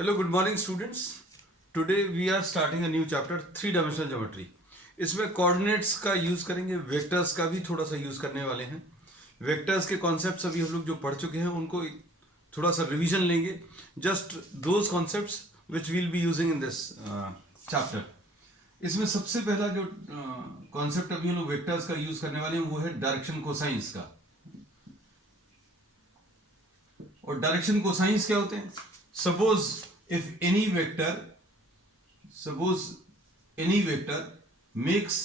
Hello, good morning students. Today we are starting a new chapter, three dimensional geometry. इसमें coordinates का use करेंगे, vectors का भी थोड़ा सा यूज करने वाले हैं. वेक्टर्स के कॉन्सेप्ट्स अभी हम लोग जो पढ़ चुके हैं उनको थोड़ा सा रिवीजन लेंगे. Just those concepts which will be using in this chapter. इसमें सबसे पहला जो कॉन्सेप्ट अभी हम लोग वेक्टर्स का यूज करने वाले हैं वो है डायरेक्शन कोसाइंस का. और डायरेक्शन कोसाइंस क्या होते हैं? Suppose any vector makes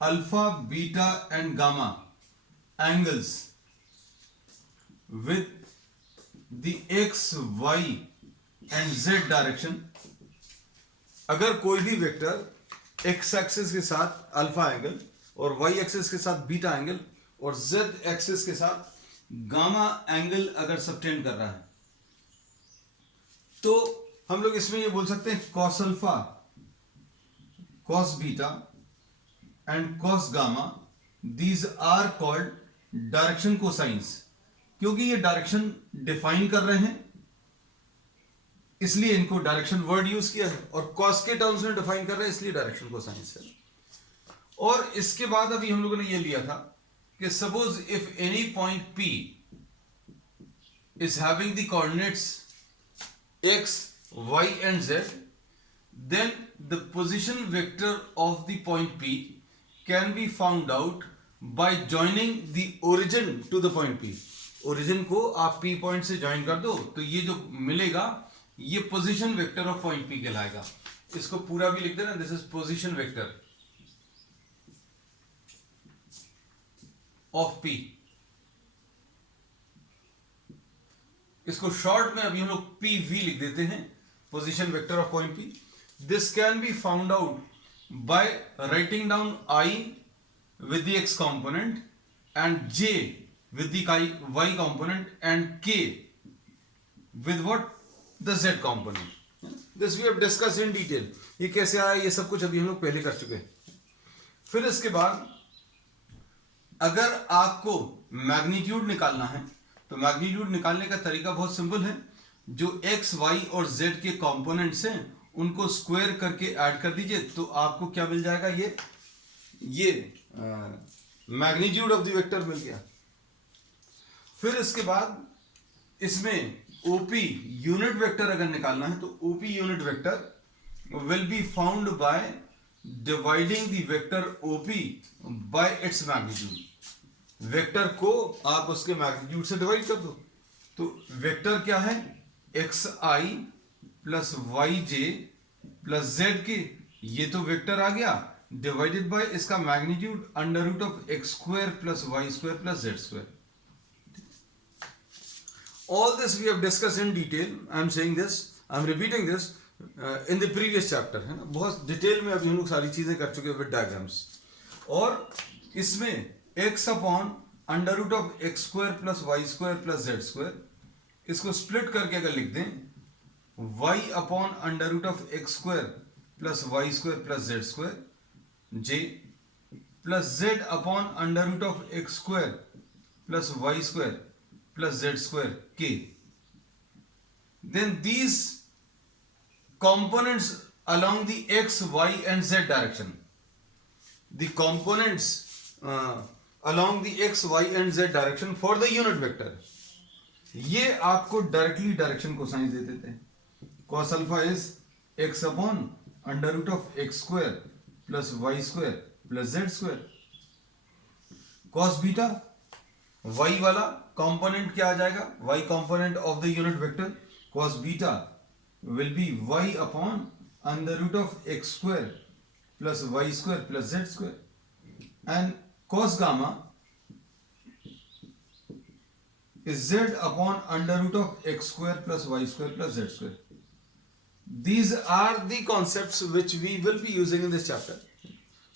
alpha, beta and gamma angles with the x, y and z direction. अगर कोई भी वेक्टर x एक्सिस के साथ अल्फा एंगल और y एक्सिस के साथ बीटा एंगल और z एक्सिस के साथ गामा एंगल अगर सबटेंड कर रहा है तो हम लोग इसमें ये बोल सकते हैं cos alpha, cos beta and cos gamma, these are called direction cosines. क्योंकि ये डायरेक्शन डिफाइन कर रहे हैं इसलिए इनको डायरेक्शन वर्ड यूज किया है, और कॉस के टर्म्स में डिफाइन कर रहे हैं इसलिए डायरेक्शन कोसाइंस है. और इसके बाद अभी हम लोगों ने ये लिया था कि suppose if any point P is having the coordinates x, y and z, then the position vector of the point P can be found out by joining the origin to the point P. origin को आप P point से join कर दो तो ये जो मिलेगा ये position vector of point P कहलाएगा. इसको पूरा भी लिख देना, this is position vector of P. इसको शॉर्ट में अभी हम लोग PV लिख देते हैं, position vector of point P. This can be found out by writing down I with the x component and J with the y component and K with what the z component. This we have discussed in detail. ये कैसे आया ये सब कुछ अभी हम लोग पहले कर चुके हैं. फिर इसके बाद अगर आपको मैग्नीट्यूड निकालना है तो मैग्नीट्यूड निकालने का तरीका बहुत सिंपल है. जो x, y और z के कंपोनेंट्स हैं उनको स्क्वायर करके ऐड कर दीजिए तो आपको क्या मिल जाएगा, ये मैग्नीट्यूड ऑफ द वेक्टर मिल गया. फिर इसके बाद इसमें OP यूनिट वेक्टर अगर निकालना है तो OP unit vector will be found by dividing the vector OP bye its magnitude. Vector को आप उसके मैग्नीट्यूड से डिवाइड कर दो तो वेक्टर क्या है, xi plus yj plus zk. ये तो वेक्टर आ गया डिवाइडेड बाय इसका magnitude under root of x square plus y square plus z square. All this we have discussed in detail. I am saying this, I am repeating this in the previous chapter, है ना. बहुत detail में अभी हम लोग सारी चीजें कर चुके हैं विद डायग्राम्स. और इसमें x upon under root of X square plus Y square plus Z square, इसको स्प्लिट करके अगर लिख दें y upon under root of X square plus Y square plus Z square j plus z upon under root of X square plus Y square plus z square k. Then these components along the x, y and z direction, the components along the x, y and z direction for the unit vector, ये आपको directly direction cosine दे देते हैं. cos alpha is x upon under root of x square plus y square plus z square. cos beta y वाला component क्या आ जाएगा, y component of the unit vector cos beta will be y upon under root of X square plus Y square plus Z square and cos gamma is z upon under root of X square plus Y square plus Z square. These are the concepts which we will be using in this chapter.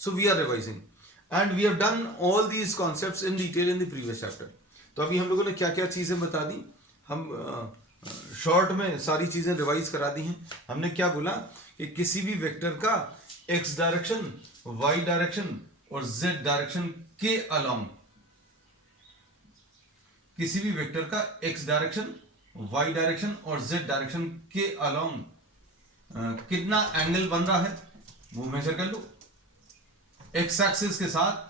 So we are revising. And we have done all these concepts in detail in the previous chapter. तो अभी हम लोगों ने क्या क्या चीज़ें बता दी, हम शॉर्ट में सारी चीज़ें रिवाइज करा दी हैं. हमने क्या बोला कि किसी भी वेक्टर का x डायरेक्शन, y डायरेक्शन और z डायरेक्शन के अलोंग किसी भी वेक्टर का x डायरेक्शन, वाई डायरेक्शन और जेड डायरेक्शन के अलोंग कितना एंगल बन रहा है वो मेजर कर लो। एक्स एक्सिस के साथ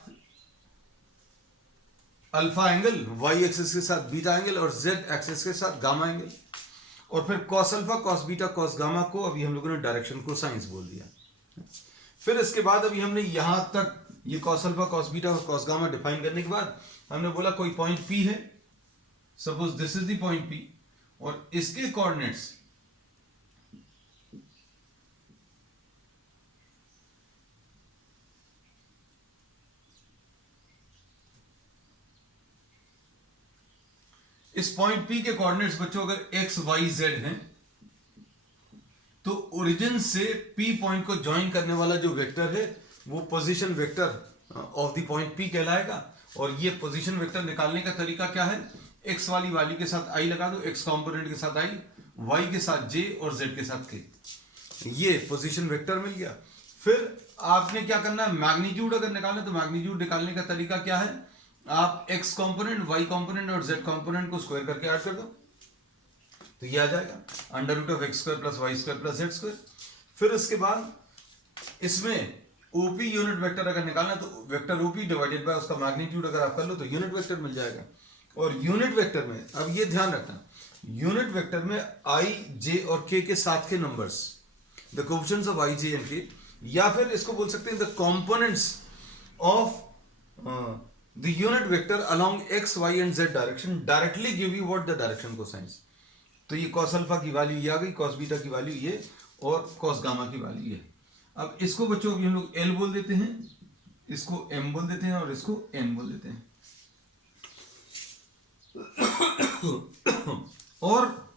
अल्फा एंगल, वाई एक्सिस के साथ बीटा एंगल और जेड एक्सिस के साथ गामा एंगल। और फिर cos alpha, cos beta, cos gamma को अभी हम लोगों ने डायरेक्शन को साइंस बोल दिया। फिर इसके बाद अभी हमने यहां तक ये कॉस अल्फा, कॉस बीटा और कॉस गामा डिफाइन करने के बाद हमने बोला कोई पॉइंट P है, suppose this is the point P, और इसके कोऑर्डिनेट्स इस पॉइंट P के कोऑर्डिनेट्स बच्चों अगर x, y, z हैं तो ओरिजिन से P पॉइंट को ज्वाइन करने वाला जो वेक्टर है वो position vector of the point P कहलाएगा। और ये पोजीशन वेक्टर निकालने का तरीका क्या है, x वाली वैल्यू के साथ i लगा दो, x कंपोनेंट के साथ i, y के साथ j और z के साथ k, ये पोजीशन वेक्टर मिल गया। फिर आपने क्या करना है, मैग्नीट्यूड अगर निकालना तो मैग्नीट्यूड निकालने का तरीका क्या है, आप x कंपोनेंट, y कंपोनेंट और z कंपोनेंट को स्क्वायर करके ऐड कर दो तो ये आ जाएगा under root of X square plus Y square plus Z square. फिर उसके बाद इसमें ओपी यूनिट वेक्टर अगर निकालना तो वेक्टर ओपी डिवाइडेड बाय उसका मैग्नीट्यूड अगर आप कर लो तो यूनिट वेक्टर मिल जाएगा। और यूनिट वेक्टर में अब ये ध्यान रखना, यूनिट वेक्टर में आई, जे और के के साथ के numbers, the coefficients of I, J and K, या फिर इसको बोल सकते हैं the components of the unit vector along X, Y and Z direction directly give you what the direction cosines. तो ये कॉस अल्फा की वैल्यू ये आ गई, कॉस बीटा की वैल्यू ये, और कॉस गामा की वैल्यू ये। अब इसको बच्चों अभी हम लोग एल बोल देते हैं, इसको एम बोल देते हैं और इसको एन बोल देते हैं। और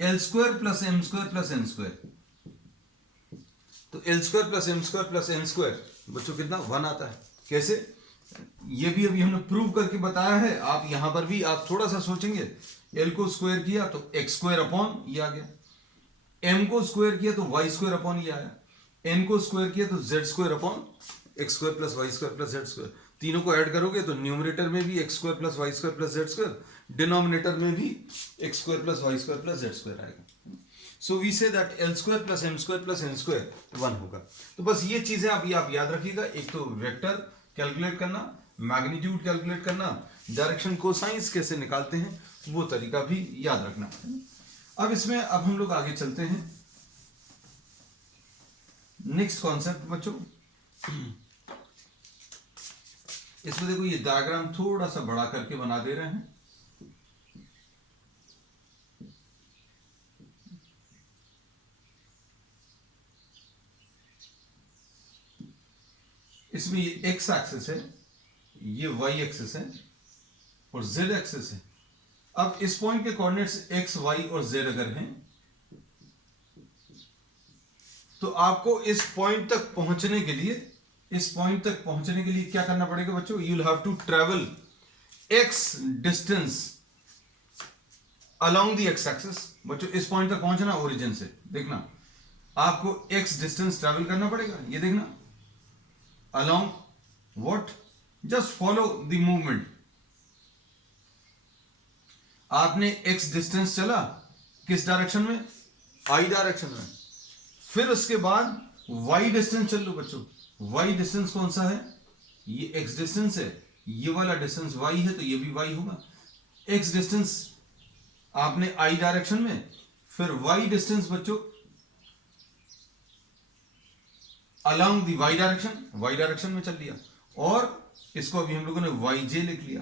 L square plus M square plus N square, तो L square plus M square plus N square बच्चों कितना 1 आता है। कैसे, ये भी अभी हमने प्रूव करके बताया है। आप यहां पर भी आप थोड़ा सा सोचेंगे, एल को स्क्वायर किया तो एक्स स्क्वायर अपॉन ये आ गया, एम को स्क्वायर किया तो वाई स्क्वायर अपॉन ये आया, एन को स्क्वायर किया तो Z square upon X square plus Y square plus Z square. तीनों को ऐड करोगे तो न्यूमरेटर में भी X square plus Y square plus Z square, denominator में भी X square plus Y square plus Z square आएगा। So we say that L square plus M square plus N square 1 होगा। तो बस ये चीजें आप याद रखिएगा, एक तो वेक्टर कैलकुलेट करना, मैग्नीट्यूड कैलकुलेट करना, डायरेक्शन कोसाइंस कैसे निकालते हैं वो तरीका भी याद रखना। अब इसमें अब हम लोग आगे चलते हैं नेक्स्ट कॉन्सेप्ट बच्चों। इसमें देखो ये डायग्राम थोड़ा सा बड़ा करके बना दे रहे हैं। इसमें ये एक्स एक्सिस है, ये वाई एक्सिस है और जेड एक्सिस है। अब इस पॉइंट के कोऑर्डिनेट्स एक्स, वाई और जेड अगर हैं तो आपको इस पॉइंट तक पहुंचने के लिए क्या करना पड़ेगा बच्चों, you will have to travel X distance along the X axis. बच्चों इस पॉइंट तक पहुंचना ओरिजिन से, देखना आपको एक्स डिस्टेंस ट्रेवल करना पड़ेगा, ये देखना along what, just follow the movement. आपने एक्स डिस्टेंस चला किस डायरेक्शन में, आई डायरेक्शन में। फिर उसके बाद वाई डिस्टेंस चल लो बच्चों, वाई डिस्टेंस कौन सा है, ये एक्स डिस्टेंस है, ये वाला डिस्टेंस वाई है तो ये भी वाई होगा। एक्स डिस्टेंस आपने आई डायरेक्शन में, फिर वाई डिस्टेंस बच्चों अलोंग दी वाई डायरेक्शन में चल लिया, और इसको अभी हम लोगों ने वाई जे लिख लिया।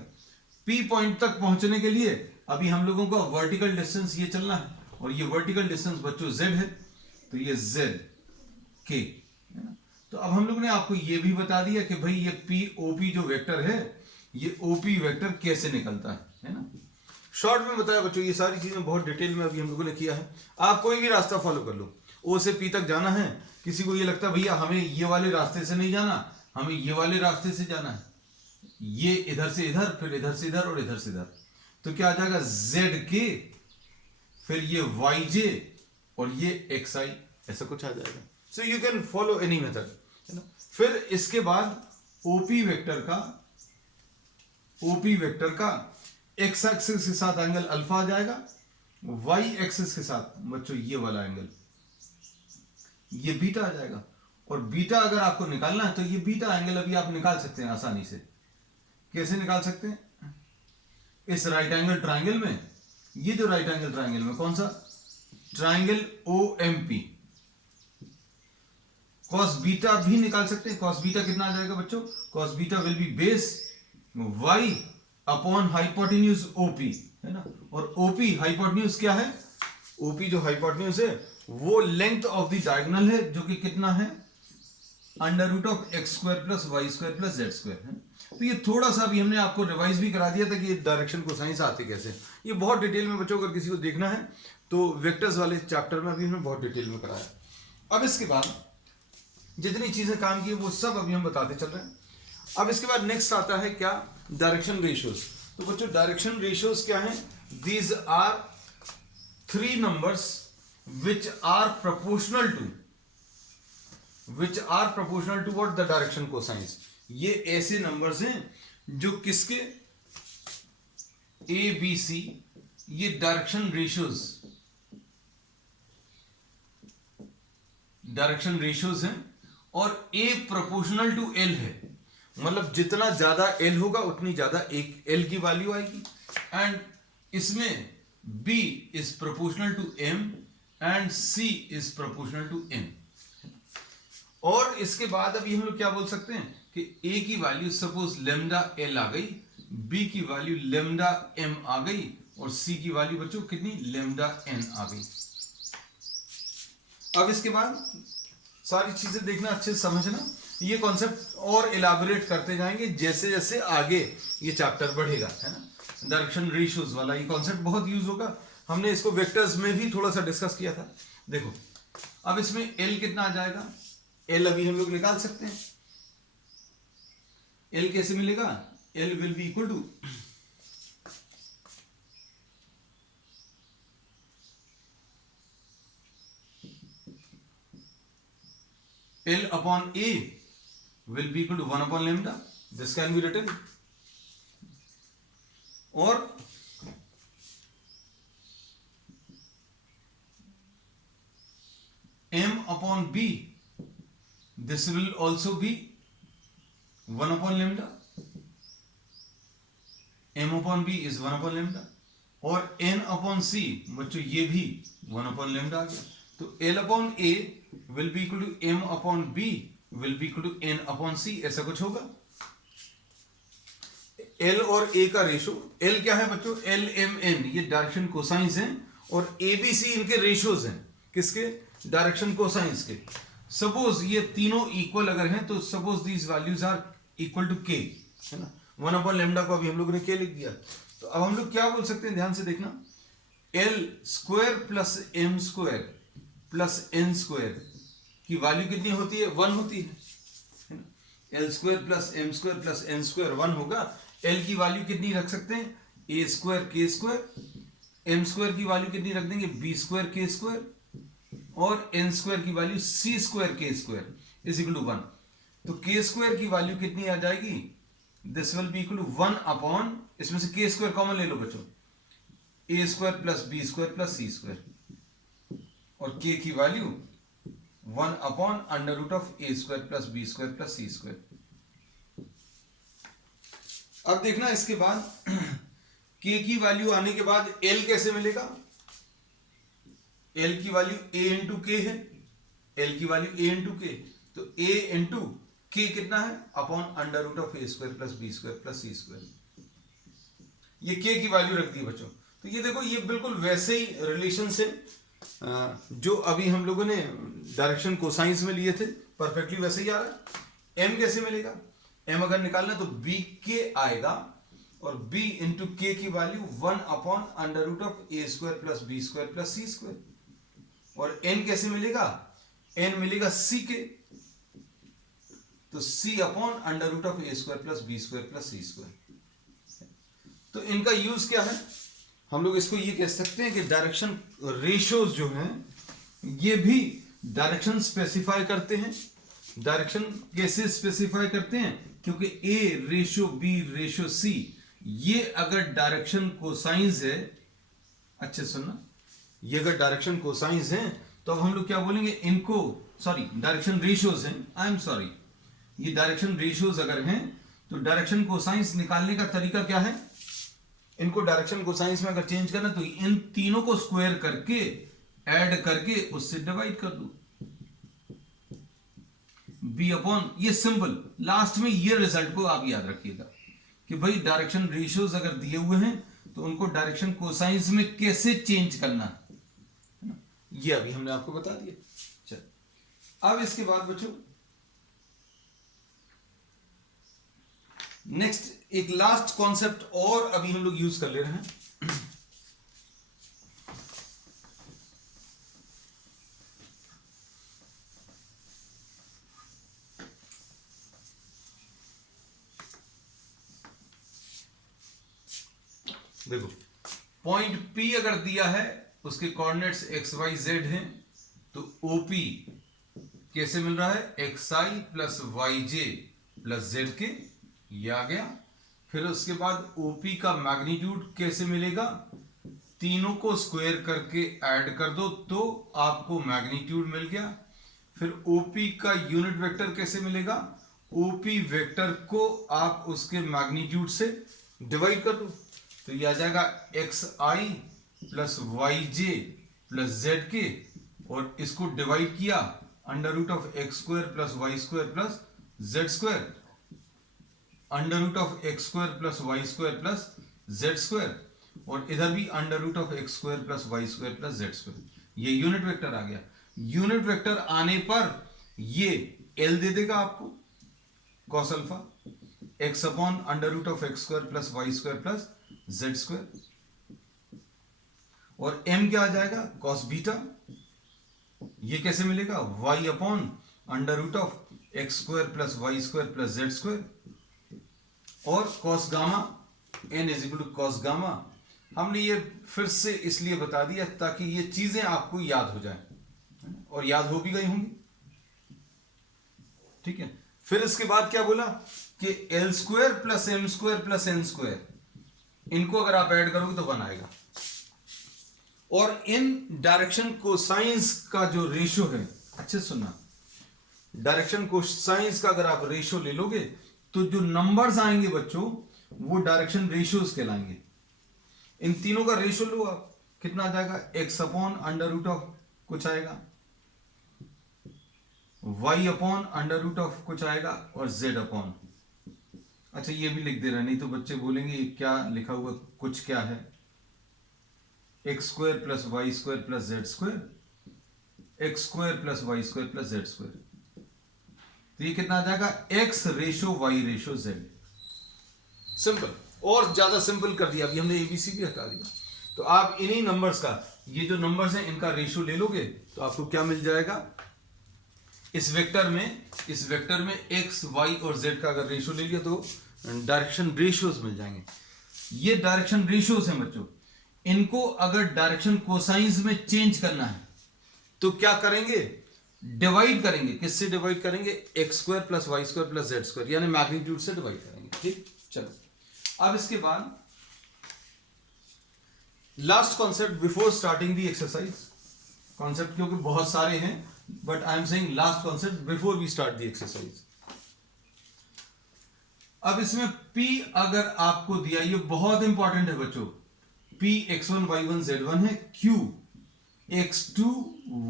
पी पॉइंट तक पहुंचने के लिए अभी हम लोगों का वर्टिकल डिस्टेंस ये चलना है, और ये वर्टिकल डिस्टेंस बच्चों जेड है तो ये जेड के। तो अब हम लोग ने आपको ये भी बता दिया कि भाई ये पी ओपी जो वेक्टर है, ये ओपी वेक्टर कैसे निकलता है ना। शॉर्ट में बताया बच्चों, ये सारी चीजें बहुत डिटेल में अभी हम लोगों ने किया है। आप कोई भी रास्ता फॉलो कर लो, ओ से पी तक जाना है, किसी को ये लगता है भैया हमें ये वाले रास्ते से नहीं जाना, हमें ये वाले रास्ते से जाना है, ये इधर से इधर, फिर इधर से इधर और इधर से इधर, तो क्या आ जाएगा जेड के, फिर ये वाई जे और ये एक्स आई, ऐसा कुछ आ जाएगा। So you can follow any method, है ना। फिर इसके बाद ओपी वेक्टर का एक्स एक्सिस के साथ एंगल अल्फा आ जाएगा, वाई एक्सिस के साथ बच्चों ये वाला एंगल ये बीटा आ जाएगा। और बीटा अगर आपको निकालना है तो ये बीटा एंगल अभी आप निकाल सकते हैं आसानी से। कैसे निकाल सकते हैं? इस राइट एंगल ट्राइंगल में, ये जो राइट एंगल ट्राइंगल में कौन सा ट्राइंगल OMP, कॉस बीटा भी निकाल सकते हैं। कॉस बीटा कितना आ जाएगा बच्चों? Cos beta will B base y upon hypotenuse OP, है ना। और OP हाइपोटेन्यूज क्या है? OP जो हाइपोटेन्यूज है वो लेंथ ऑफ द डायगोनल है, जो कि कितना है? Under root of X square plus Y square plus Z square है। तो ये थोड़ा सा भी हमने आपको रिवाइज भी करा दिया था कि ये डायरेक्शन कोसाइंस आते कैसे। ये बहुत डिटेल में बच्चों, अगर किसी को देखना है तो वेक्टर्स वाले चैप्टर में अभी हमने बहुत डिटेल में कराया। अब इसके बाद जितनी चीजें काम की वो सब अभी हम बताते चल रहे हैं। अब इसके बाद नेक्स्ट आता है क्या? Direction ratios. तो बच्चों डायरेक्शन रेशियोज क्या है? These are 3 numbers which are proportional to what? The direction cosines। ये ऐसे नंबर्स हैं जो किसके? ABC, ये डायरेक्शन रेशियोज हैं, और A प्रोपोर्शनल टू L है। मतलब जितना ज्यादा L होगा उतनी ज्यादा एक L की वैल्यू आएगी। एंड इसमें B is proportional to M and C is proportional to M। और इसके बाद अभी हम लोग क्या बोल सकते हैं कि A की वैल्यू सपोज लेमडा L आ गई, B की वैल्यू लेमडा M आ गई, और C की वैल्यू बच्चों कितनी? लेमडा N आ गई। अब इसके बाद सारी चीजें देखना, अच्छे से समझना। ये कॉन्सेप्ट और इलाबोरेट करते जाएंगे जैसे जैसे आगे ये चैप्टर बढ़ेगा, है ना। डायरेक्शन रेशियोज वाला ये कॉन्सेप्ट बहुत यूज होगा। हमने इसको वेक्टर्स में भी थोड़ा सा डिस्कस किया था। देखो अब इसमें L कितना आ जाएगा? L अभी हम लोग निकाल सकते हैं। L कैसे मिलेगा? L will be equal to L upon A will be equal to 1 upon lambda. This can be written. Or M upon B, this will also be 1 upon lambda. M upon B is 1 upon lambda. और N upon C बच्चों ये भी 1 upon lambda आ गया। तो L upon A will be equal to M upon B will be equal to N upon C, ऐसा कुछ होगा। L और A का रेशो, L क्या है बच्चों? L M N, ये डायरेक्शन कोसाइंस हैं, और ABC इनके रेशियोज हैं। किसके? डायरेक्शन कोसाइंस के। सपोज ये तीनों इक्वल अगर हैं तो suppose these values are equal to K, है ना। 1 अपॉन लैम्डा को अभी हम लोगों ने K लिख दिया। तो अब हम लोग क्या बोल सकते हैं, ध्यान से देखना। L square plus M square plus N square की वैल्यू कितनी होती है? 1 होती है ना। L square plus M square plus N square 1 होगा। L की वैल्यू कितनी रख सकते हैं? A square K square. M square की वैल्यू कितनी रख देंगे? B square K square. और N स्क्वायर की value C square K square is equal to 1। तो K स्क्वायर की वैल्यू कितनी आ जाएगी? This will be equal to 1 upon, इसमें से K स्क्वायर कॉमन ले लो बच्चों, A square plus B square plus C square, और K की value 1 upon under root of A square plus B square plus C square. अब देखना इसके बाद K की वैल्यू आने के बाद L कैसे मिलेगा? L की वैल्यू A इंटू K है। L की वैल्यू A इंटू K, तो A इंटू K कितना है? Upon under root of A square plus B square plus C square. ये K की वैल्यू रख दी बच्चों। तो ये देखो, ये बिल्कुल वैसे ही रिलेशन से जो अभी हम लोगों ने डायरेक्शन कोसाइंस में लिए थे, परफेक्टली वैसे ही आ रहा है। M कैसे मिलेगा? M अगर निकालना तो B K आएगा, और B इंटू K की value 1 upon under root of A square plus B square plus C square. और N कैसे मिलेगा? N मिलेगा C के, तो C upon under root of A square plus B square plus C square. तो इनका use क्या है? हम लोग इसको ये कह सकते हैं कि डायरेक्शन रेशियोज जो हैं ये भी डायरेक्शन स्पेसिफाई करते हैं। डायरेक्शन कैसे स्पेसिफाई करते हैं? क्योंकि A ratio B ratio C ये अगर डायरेक्शन कोसाइंस है, अच्छे सुनना, ये अगर डायरेक्शन कोसाइंस है तो अब हम लोग क्या बोलेंगे इनको, सॉरी डायरेक्शन रेशियोज हैं, आई एम सॉरी, ये डायरेक्शन रेशियोज अगर हैं तो डायरेक्शन कोसाइंस निकालने का तरीका क्या है, इनको डायरेक्शन कोसाइंस में अगर चेंज करना तो इन तीनों को स्क्वायर करके ऐड करके उससे डिवाइड कर दो, बी अपॉन, ये सिंपल, लास्ट में ये रिजल्ट को आप याद रखिएगा कि भाई डायरेक्शन रेशियोज अगर दिए हुए हैं तो उनको डायरेक्शन कोसाइंस में कैसे चेंज करना है ना, ये अभी हमने आपको बता दिया। चल अब इसके बाद बच्चों नेक्स्ट एक लास्ट कॉन्सेप्ट और अभी हम लोग यूज कर ले रहे हैं। देखो पॉइंट P अगर दिया है उसके कोऑर्डिनेट्स एक्स वाई जेड हैं तो OP कैसे मिल रहा है, xi plus Y J plus Z के, ये आ गया। फिर उसके बाद OP का मैग्नीट्यूड कैसे मिलेगा, तीनों को स्क्वायर करके ऐड कर दो तो आपको मैग्नीट्यूड मिल गया। फिर OP का यूनिट वेक्टर कैसे मिलेगा, OP वेक्टर को आप उसके मैग्नीट्यूड से डिवाइड कर दो तो ये आ जाएगा xi plus Y J plus Z K, और इसको डिवाइड किया under root of X square plus Y square plus Z square, under root of X square plus Y square plus Z square, और इधर भी under root of X square plus Y square plus Z square, ये unit vector आ गया। Unit vector आने पर ये L दे देगा आपको cos alpha X upon under root of X square plus Y square plus Z square, और m क्या आ जाएगा कॉस बीटा, ये कैसे मिलेगा y upon under root of X square plus Y square plus Z square, और cos gamma n is equal to cos gamma. हमने ये फिर से इसलिए बता दिया ताकि ये चीजें आपको याद हो जाए, और याद हो भी गई होंगी, ठीक है। फिर इसके बाद क्या बोला कि L square plus M square plus N square, इनको अगर आप ऐड करोगे तो 1 आएगा, और इन डायरेक्शन कोसाइंस का जो रेशियो है, अच्छे सुनना, डायरेक्शन कोसाइंस का अगर आप रेशियो ले लोगे तो जो नंबर्स आएंगे बच्चों वो डायरेक्शन रेशियोज कहलाएंगे। इन तीनों का रेशियो लो आप, कितना आ जाएगा X upon under root of कुछ आएगा, y upon under root of कुछ आएगा, और z अपॉन, अच्छा ये भी लिख दे रहा है नहीं तो बच्चे बोलेंगे क्या लिखा हुआ, कुछ क्या है, X square plus Y square plus Z square, X square plus Y square plus Z square, तो ये कितना आ जाएगा x ratio Y ratio z। Simple, और ज्यादा सिंपल कर दिया, अभी हमने एबीसी भी हटा दिया। तो आप इन्हीं नंबर्स का, ये जो नंबर्स हैं इनका रेशो ले लोगे तो आपको क्या मिल जाएगा, इस वेक्टर में x y और z का अगर रेशो ले लिया तो डायरेक्शन रेशियोज मिल जाएंगे। ये डायरेक्शन रेशियोज हैं बच्चों, इनको अगर डायरेक्शन कोसाइंस में चेंज करना है तो क्या करेंगे, डिवाइड करेंगे, किससे डिवाइड करेंगे, X square plus Y square plus Z square, यानी मैग्नीट्यूड से डिवाइड करेंगे, ठीक। चलो अब इसके बाद last concept before starting the exercise, concept क्योंकि बहुत सारे हैं but I am saying last concept before we start the exercise. अब इसमें P अगर आपको दिया, ये बहुत इंपॉर्टेंट है बच्चों, P x1 y1 z1 है, Q x2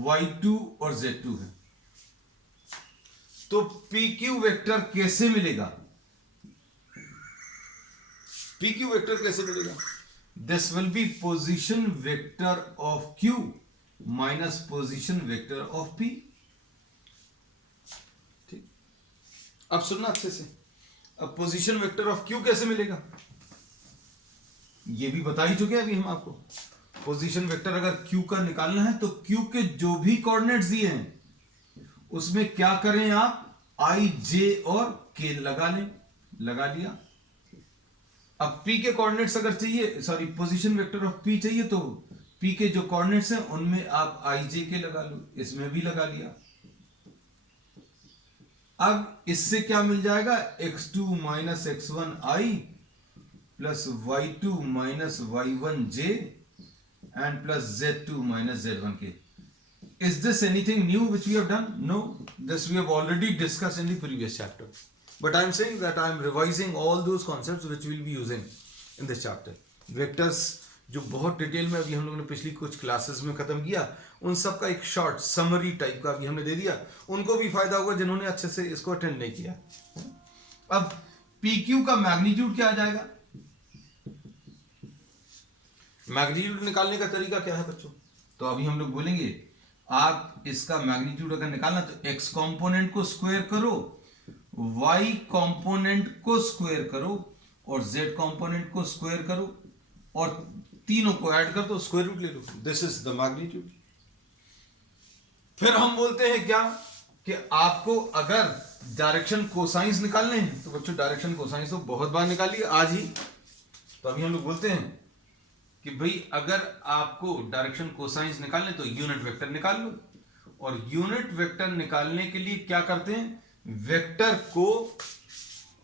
y2 और z2 है, तो PQ वेक्टर कैसे मिलेगा, PQ वेक्टर कैसे मिलेगा, this will B position vector of Q minus position vector of P, ठीक। अब सुनना अच्छे से, अब पोजीशन वेक्टर ऑफ Q कैसे मिलेगा, ये भी बता ही चुके हैं अभी हम आपको। पोजीशन वेक्टर अगर Q का निकालना है तो Q के जो भी कोऑर्डिनेट्स दिए हैं उसमें क्या करें आप, I, J और K लगा लें, लगा लिया। अब P के कोऑर्डिनेट्स अगर चाहिए, sorry position vector of P चाहिए तो P के जो कोऑर्डिनेट्स हैं उनमें आप I, J, K लगा लो, इसमें भी लगा लिया। अब इससे क्या मिल जाएगा, x2 minus x1 I plus y2 minus y1j and plus z2 minus z1k. Is this anything new which we have done? No, this we have already discussed in the previous chapter. But I am saying that I am revising all those concepts which we will be using in this chapter. Vectors जो बहुत detail में अभी हम लोगों ने पिछली कुछ classes में खत्म किया, उन सब का एक शॉर्ट समरी टाइप का अभी हमने दे दिया. उनको भी फायदा होगा जिन्होंने अच्छे से इसको अटेंड नहीं किया. अब PQ का मैग्नीट्यूड क्या आ जाएगा? मैग्नीट्यूड निकालने का तरीका क्या है बच्चों? तो अभी हम लोग बोलेंगे आप इसका मैग्नीट्यूड अगर निकालना तो x कंपोनेंट को स्क्वायर करो, y कंपोनेंट को स्क्वायर करो और z कंपोनेंट को स्क्वायर करो और तीनों को ऐड कर दो, स्क्वायर रूट ले लो. This is the magnitude. फिर हम बोलते हैं क्या कि आपको अगर डायरेक्शन कोसाइंस निकालने हैं तो बच्चों डायरेक्शन कोसाइंस तो बहुत बार निकालिए आज ही. तो अभी हम लोग बोलते हैं कि भाई अगर आपको डायरेक्शन कोसाइंस निकालने तो यूनिट वेक्टर निकाल लो. और यूनिट वेक्टर निकालने के लिए क्या करते हैं? वेक्टर को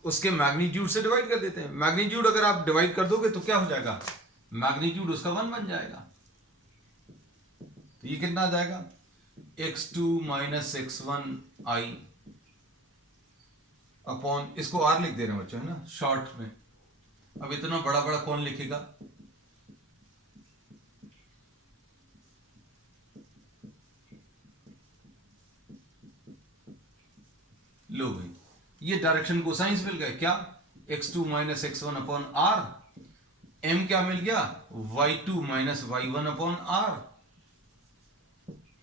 उसके मैग्नीट्यूड से डिवाइड कर देते हैं. मैग्नीट्यूड अगर आप डिवाइड कर दोगे तो क्या हो जाएगा? मैग्नीट्यूड उसका 1 बन जाएगा. तो ये कितना आ जाएगा? x2 minus x1 i upon, इसको r लिख दे रहे हैं बच्चों, है ना, शॉर्ट में. अब इतना बड़ा बड़ा कौन लिखेगा? लो भाई, ये डायरेक्शन कोसाइंस मिल गए. क्या? x2 minus x1 upon r. m क्या मिल गया? y2 minus y1 upon r.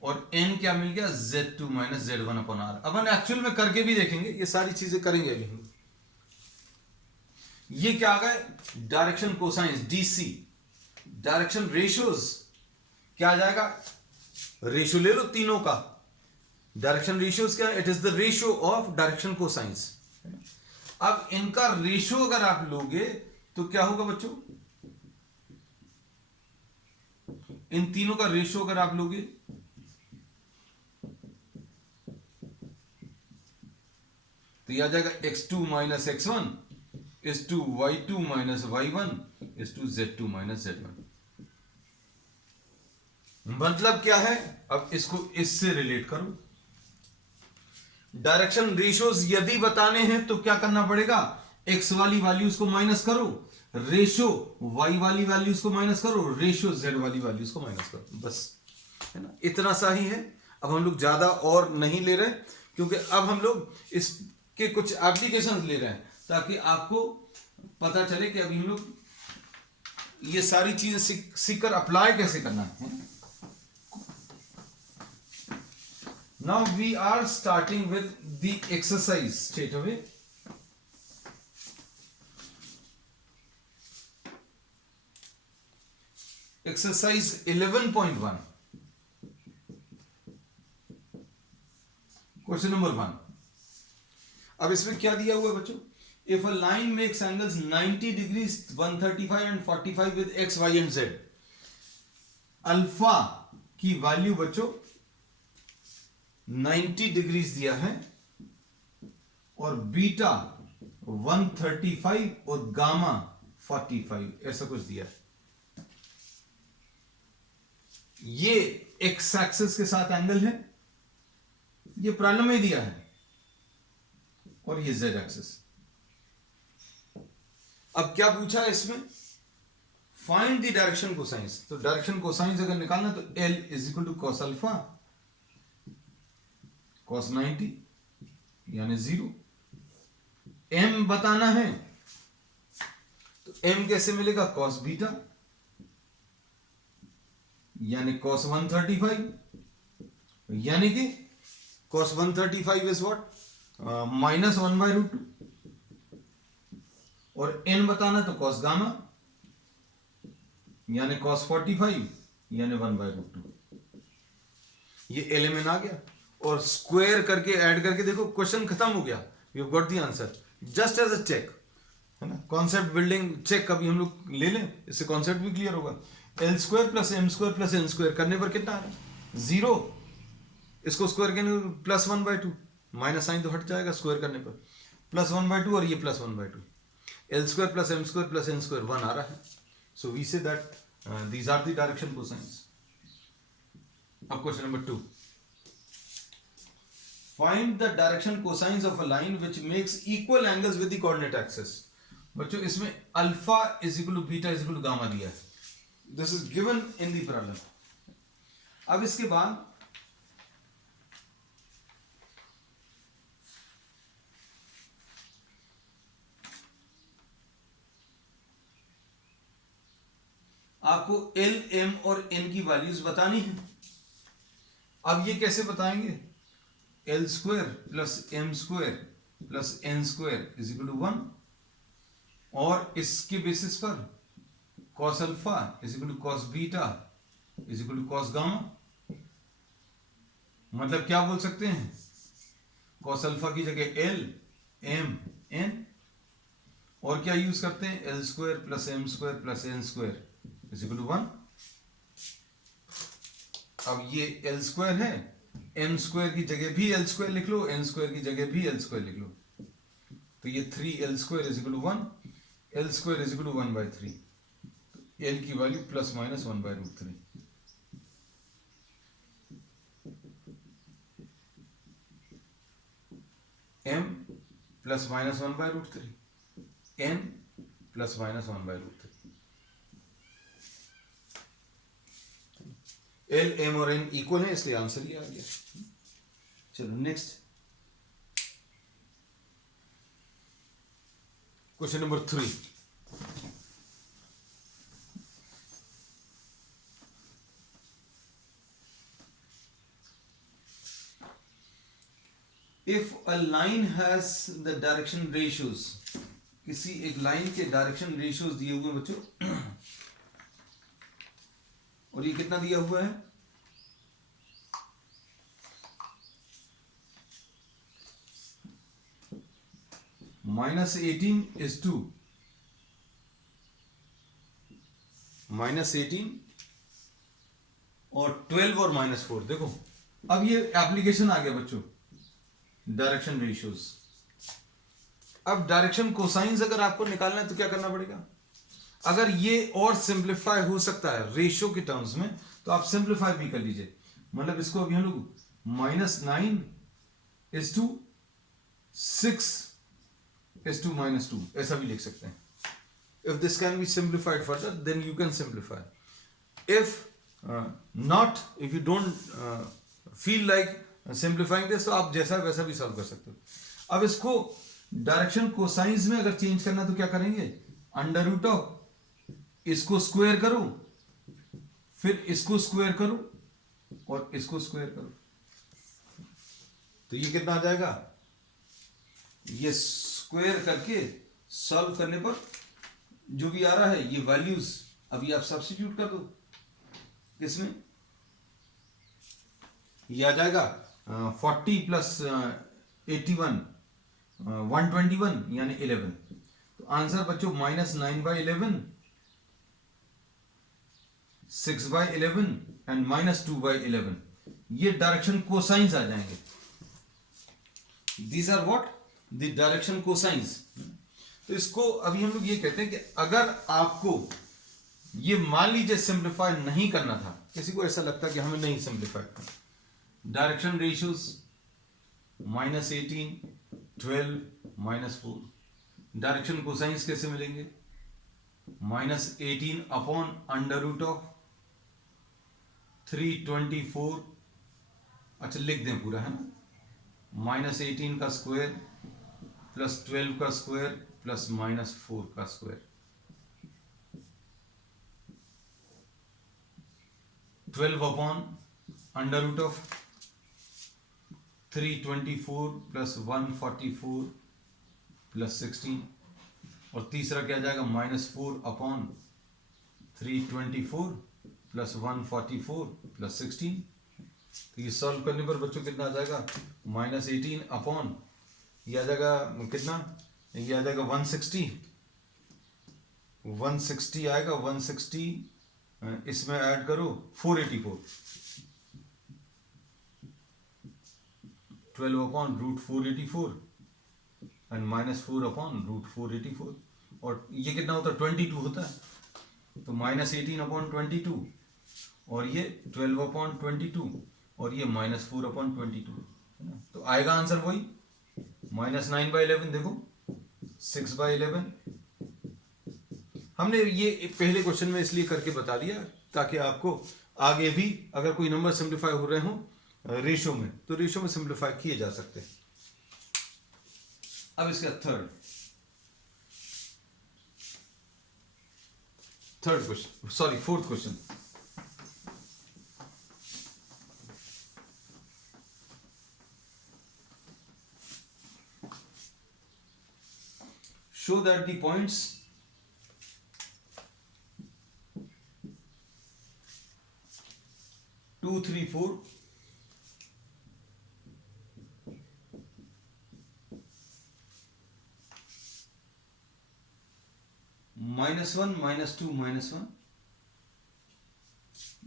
और n क्या मिल गया? z2 minus z1 upon r. अब हम एक्चुअल में करके भी देखेंगे, ये सारी चीजें करेंगे अभी हम. ये क्या आ गए? Direction cosines dc. Direction ratios क्या आ जाएगा? रेशियो ले लो तीनों का. डायरेक्शन रेशियोज क्या? It is the ratio of direction cosines. अब इनका रेशियो अगर आप लोगे तो क्या होगा बच्चों? इन तीनों का रेशियो अगर आप लोगे तो यह आ जाएगा x2 minus x1 is to y2 minus y1 is to z2 minus z1. मतलब क्या है? अब इसको इससे रिलेट करो. डायरेक्शन रेशियोज यदि बताने हैं तो क्या करना पड़ेगा? x वाली वैल्यूज को माइनस करो, रेशियो y वाली वैल्यूज को माइनस करो, रेशियो z वाली वैल्यूज को माइनस करो. बस, है ना, इतना सा ही है. अब हम लोग ज्यादा और नहीं ले रहे क्योंकि अब हम लोग इसके कुछ एप्लीकेशंस ले रहे हैं ताकि आपको पता चले कि अभी हम लोग ये सारी चीजें सीखकर अप्लाई कैसे करना है. Now we are starting with the exercise straight away. Exercise 11.1. Question number 1. अब इसमें क्या दिया हुआ है बच्चों? If a line makes angles 90 degrees, 135 and 45 with x, y and z. Alpha की वैल्यू बच्चों 90 डिग्रीज दिया है और बीटा 135 और गामा 45 ऐसा कुछ दिया है. ये एक्स एक्सिस के साथ एंगल है, ये प्रॉब्लम में दिया है, और ये जेड एक्सिस. अब क्या पूछा है इसमें? Find the direction cosines. तो डायरेक्शन कोसाइंस अगर निकालना तो L is equal to cos alpha cos 90 यानी 0. m बताना है तो m कैसे मिलेगा? कॉस बीटा यानी कॉस 135 यानी कि कॉस 135 इज व्हाट? माइनस 1/√2. और n बताना तो कॉस गामा यानी कॉस 45 यानी 1/√2. ये एलिमेंट आ गया और स्क्वायर करके ऐड करके देखो क्वेश्चन खत्म हो गया. You got the answer just as a check, है ना. कॉन्सेप्ट बिल्डिंग चेक अभी हम लोग ले लें, इससे कॉन्सेप्ट भी क्लियर होगा. L square plus M square plus N square करने पर कितना आ रहा है? 0. इसको स्क्वायर करने पर प्लस 1/2, माइनस साइन तो हट जाएगा स्क्वायर करने पर, प्लस 1/2 और ये plus 1/2. L square plus M square plus N square 1 आ रहा है. So we say that these are the direction cosines. अब question number 2. Find the direction cosines of a line which makes equal angles with the coordinate axis. बच्चों इसमें alpha is equal to beta is equal to gamma दिया है. This is given in the problem. अब इसके बाद आपको L M और N की वैल्यूज बतानी है. अब ये कैसे बताएंगे? L square plus M square plus N square is equal to 1 और इसके बेसिस पर cos alpha is equal to cos beta is equal to cos gamma. मतलब क्या बोल सकते हैं? कॉस अल्फा की जगह एल एम एन और क्या यूज करते हैं? L square plus M square plus N square is equal to 1. अब ये एल स्क्वायर है, एम स्क्वायर की जगह भी एल स्क्वायर लिख लो, एन स्क्वायर की जगह भी एल स्क्वायर लिख लो. तो ये 3 L square is equal to 1, L square is equal to 1/3. तो एल की वैल्यू plus minus 1/√3. M plus minus 1/√3, N plus minus 1/√3. L M और एन इक्वल है इसलिए आंसर ये आ गया. चलो next question number 3. If a line has the direction ratios, किसी एक लाइन के डायरेक्शन रेशियोज दिए हुए बच्चों और ये कितना दिया हुआ है? -18 is to -18 और 12 और -4. देखो अब ये एप्लीकेशन आ गया बच्चों डायरेक्शन रेशियोज. अब डायरेक्शन कोसाइंस अगर आपको निकालना है तो क्या करना पड़ेगा? अगर ये और सिंप्लीफाई हो सकता है रेशियो के टर्म्स में तो आप सिंप्लीफाई भी कर लीजिए. मतलब इसको अभी हम लोग -9:6 is to -2 ऐसा भी लिख सकते हैं. If this can be simplified further, then you can simplify. If not, if you don't feel like simplifying this, तो आप जैसा वैसा भी सॉल्व कर सकते हो. अब इसको डायरेक्शन कोसाइंस में अगर चेंज करना तो क्या करेंगे? अंडर रूट ऑफ इसको स्क्वायर करो, फिर इसको स्क्वायर करो और इसको स्क्वायर करो. तो ये कितना आ जाएगा? ये स्क्वायर करके सॉल्व करने पर जो भी आ रहा है ये वैल्यूज अभी आप सब्स्टिट्यूट कर दो. इसमें ये आ जाएगा 40 प्लस 81 121 यानी 11. तो आंसर बच्चों -9/11 6/11 एंड -2/11. ये डायरेक्शन कोसाइंस आ जाएंगे. These are what? The direction cosines. तो इसको अभी हम लोग ये कहते हैं कि अगर आपको ये मान लीजिए सिंप्लीफाई नहीं करना था, किसी को ऐसा लगता है कि हमें नहीं सिंप्लीफाई करना, डायरेक्शन रेशियोज -18 12 -4. डायरेक्शन कोसाइंस कैसे मिलेंगे? -18 अपॉन अंडर रूट ऑफ 324. अच्छा लिख दें पूरा, है ना? -18 का स्क्वायर प्लस 12 का स्क्वायर प्लस -4 का square. 12 upon under root of 324 plus 144 plus 16. और तीसरा क्या जाएगा? -4 अपॉन 324 प्लस 144 प्लस 16. तो ये सॉल्व करने पर बच्चों कितना आ जाएगा? -18 अपॉन ये आ जाएगा कितना? ये आ जाएगा 160 आएगा. 160 इसमें ऐड करो 484. 12 अपॉन √484 एंड -4 अपॉन √484. और ये कितना होता है 22 होता है, तो -18/22 और ये 12/22 और ये -4/22 है ना। तो आएगा आंसर वही -9/11। देखो 6/11। हमने ये पहले क्वेश्चन में इसलिए करके बता दिया ताकि आपको आगे भी अगर कोई नंबर सिंप्लीफाई हो रहे हो रेशो में, तो रेशो में सिंप्लीफाई किए जा सकते हैं। अब इसका third question, sorry fourth question. Show that the points two three four -1 -2 -1।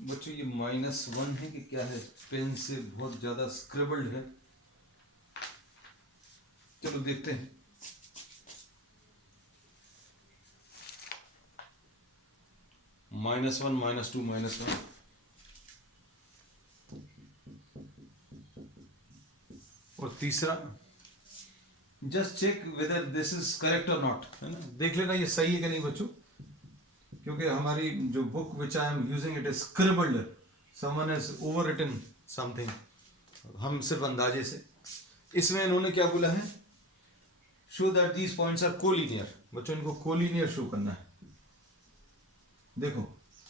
बच्चों ये -1 है कि क्या है, पेन से बहुत ज्यादा स्क्रिबल्ड है। चलो देखते हैं। -1 -2 -1। और तीसरा just check whether this is correct और नॉट, है ना। देख लेना ये सही है कि नहीं बच्चों, क्योंकि हमारी जो book which I am using it is scribbled, someone has over written something, हम सिर्फ अंदाजे से। इसमें इन्होंने क्या बोला है, show that these points are collinear. बच्चों इनको कोलिनियर शो करना है। देखो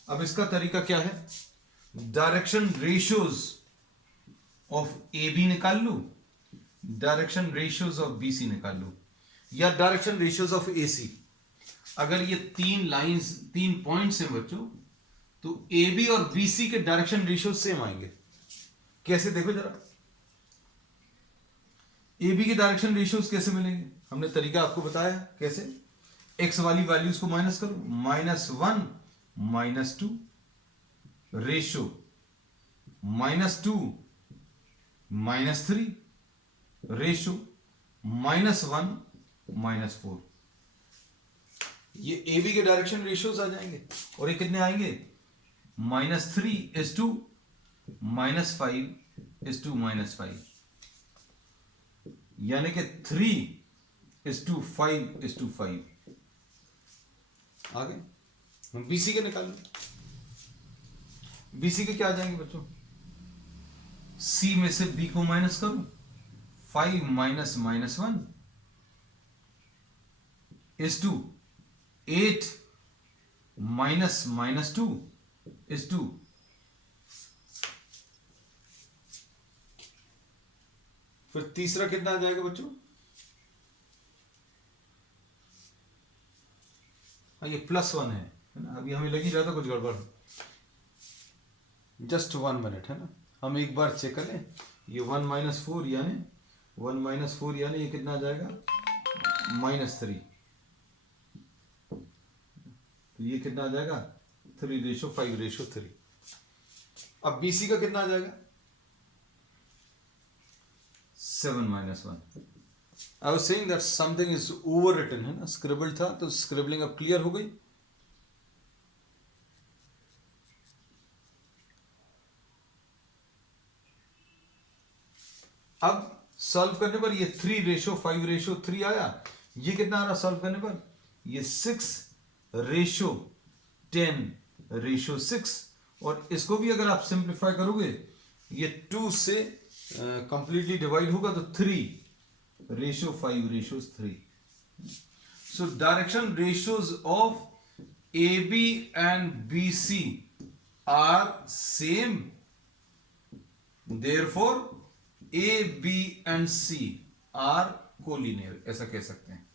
अब इसका तरीका क्या है, direction ratios of A B निकाल लू, direction ratios of B C निकाल लू, या direction ratios of A C. अगर ये तीन लाइंस, तीन पॉइंट्स हैं बच्चों, तो ए बी और बी सी के डायरेक्शन रेशियोज सेम आएंगे। कैसे, देखो जरा, ए बी के डायरेक्शन रेशियोज कैसे मिलेंगे, हमने तरीका आपको बताया कैसे। एक्स वाली वैल्यूज को माइनस करो, -1 -2 रेशियो -2 -3 रेशियो -1 -4। ये ए बी के डायरेक्शन रेशियोज आ जाएंगे। और ये कितने आएंगे, -3:2 -5:2 -5, यानी कि 3:5:5 आ गए। हम बीसी के निकाल लें। बीसी के क्या आ जाएंगे बच्चों, सी में से बी को माइनस करो, 5 - -1 is 2, 8 - -2 is 2। फिर तीसरा कितना आ जाएगा बच्चों, हाँ ये +1 है ना। अभी हमें लगी रहा था कुछ गड़बड़, जस्ट 1 मिनट है ना, हम एक बार चेक कर लें। ये 1 - 4 यानी 1 - 4 यानी ये कितना आ जाएगा, -3। तो ये कितना आ जाएगा, 3:5:3। अब बीसी का कितना आ जाएगा, 7 - 1। I was saying that something is overwritten, है ना, स्क्रिबल था, तो स्क्रिबलिंग अब क्लियर हो गई। अब सॉल्व करने पर ये 3:5:3 आया। ये कितना आ रहा सॉल्व करने पर, ये 6:10:6। और इसको भी अगर आप सिंप्लीफाई करोगे, ये 2 से कंप्लीटली डिवाइड होगा तो 3:5:3। So direction ratios of A B and B C are same, therefore A B and C are collinear, ऐसा कह सकते हैं।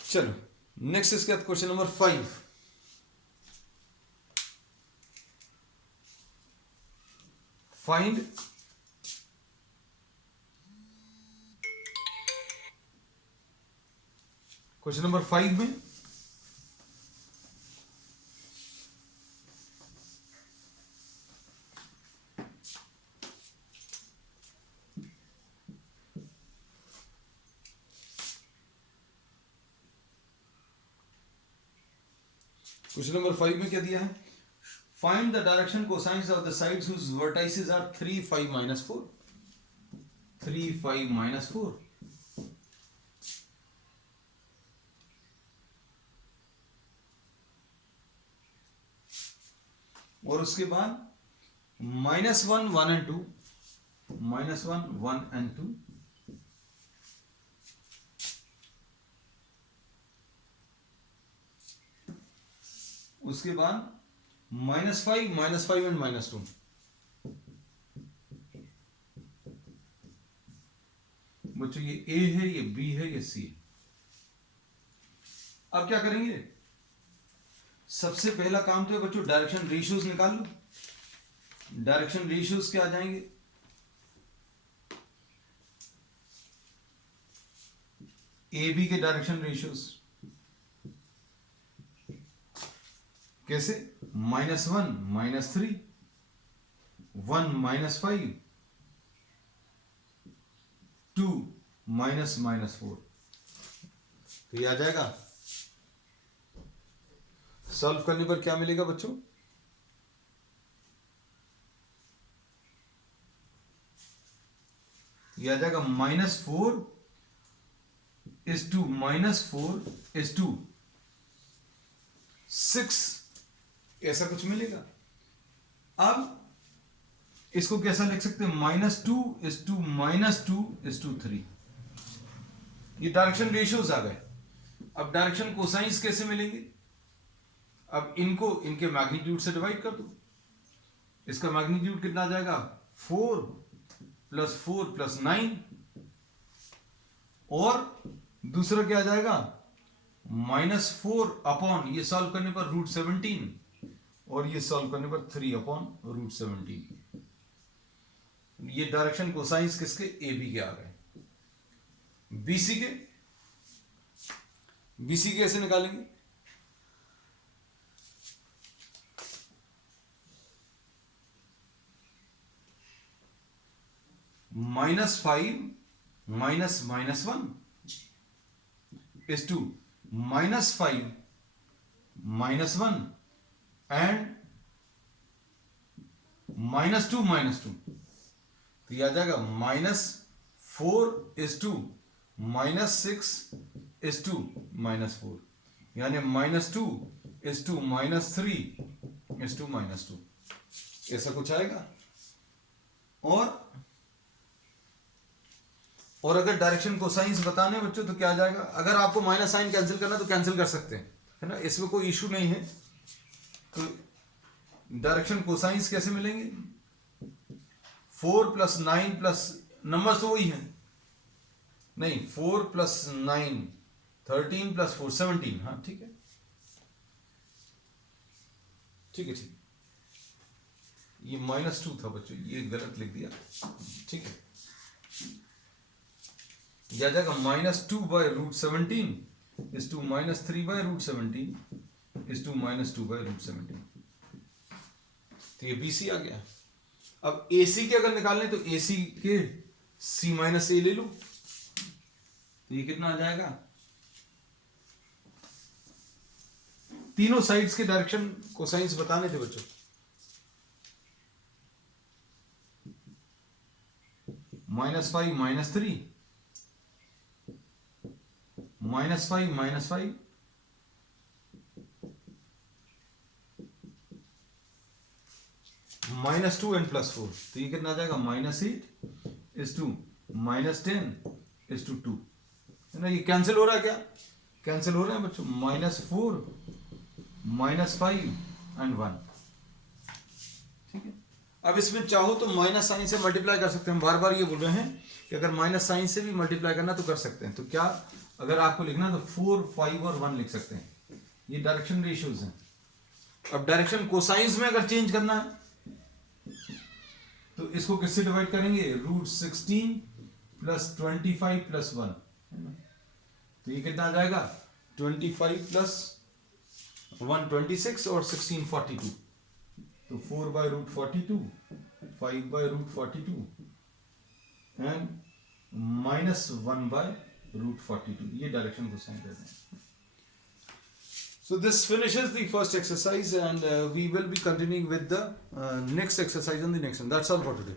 चलो नेक्स्ट इसके बाद question number 5। Find question number 5 में क्वेश्चन नंबर 5 में क्या दिया है? Find the direction cosines of the sides whose vertices are 3, 5, -4. 3, 5, -4. और उसके बाद -1, 1 and 2. -1, 1 and 2. उसके बाद -5, -5 and -2. बच्चों ये ए है, ये बी है, ये सी है. अब क्या करेंगे? सबसे पहला काम तो है बच्चों डायरेक्शन रेशियोज निकाल लो. डायरेक्शन रेशियोज क्या आ जाएंगे? ए बी के डायरेक्शन रेशियोज कैसे? -1, -3, 1, -5, 2, -4. तो ये आ जाएगा. सॉल्व करने पर क्या मिलेगा बच्चों? ये आ जाएगा -4 is to -4 is to 6, ऐसा कुछ मिलेगा. अब इसको कैसा लिख सकते हैं? -2 is to -2 is to 3. ये डायरेक्शन रेशियोज आ गए. अब डायरेक्शन कोसाइंस कैसे मिलेंगे? अब इनको इनके मैग्नीट्यूड से डिवाइड कर दो. इसका मैग्नीट्यूड कितना आ जाएगा? 4 + 4 + 9. और दूसरा क्या आ जाएगा? -4 अपॉन, ये सॉल्व करने पर √17, और ये सॉल्व करने पर 3 अपॉन √17. ये डायरेक्शन कोसाइंस किसके? ए बी के आ गए. बीसी के? बीसी कैसे निकालेंगे? -5 -1 is to -5 -1 and -2 -2. तो ये आ जाएगा -4 is to -6 is to -4, यानी -2 is to -3 is to -2. ऐसा कुछ आएगा. और अगर डायरेक्शन कोसाइंस बताने बच्चों तो क्या आ जाएगा? अगर आपको माइनस साइन कैंसिल करना तो कैंसिल कर सकते हैं, है ना, इसमें कोई इशू नहीं है. तो डायरेक्शन कोसाइंस कैसे मिलेंगे? 4 + 9 प्लस नंबर्स तो वही है, नहीं 4 + 9 13 + 4 17. हाँ ठीक है, ठीक है, ठीक. ये -2 था बच्चों, ये गलत लिख दिया. ठीक है, यह आ जाएगा -2/√17 is to -3/√17 is to -2/√17. तो ये BC आ गया. अब AC के अगर निकालने तो AC के C - A ले लो. तो ये कितना आ जाएगा? तीनों साइड्स के डायरेक्शन कोसाइंस बताने थे बच्चों. -5 -3 -5 -5 -2 and +4. तो ये कितना आ जाएगा? -8 is to -10 is to 2, है ना. ये कैंसिल हो रहा है क्या? कैंसिल हो रहा है बच्चों. -4 -5 and 1. ठीक है. अब इसमें चाहो तो माइनस साइन से मल्टीप्लाई कर सकते हैं. हम बार बार ये बोल रहे हैं कि अगर माइनस साइन से भी मल्टीप्लाई करना तो कर सकते हैं. तो क्या अगर आपको लिखना तो 4, 5 और 1 लिख सकते हैं. ये डायरेक्शन रेशियोज हैं. अब डायरेक्शन कोसाइंस में अगर चेंज करना है तो इसको किससे डिवाइड करेंगे? √16 + 25 + 1, है ना. तो ये कितना आ जाएगा? 25 + 1 26 और 16 42. तो 4/√42, 5/√42 एंड -1/√42. ये डायरेक्शन कोसाइन रहते हैं. So this finishes the first exercise, and we will be continuing with the next exercise on the next one. That's all for today.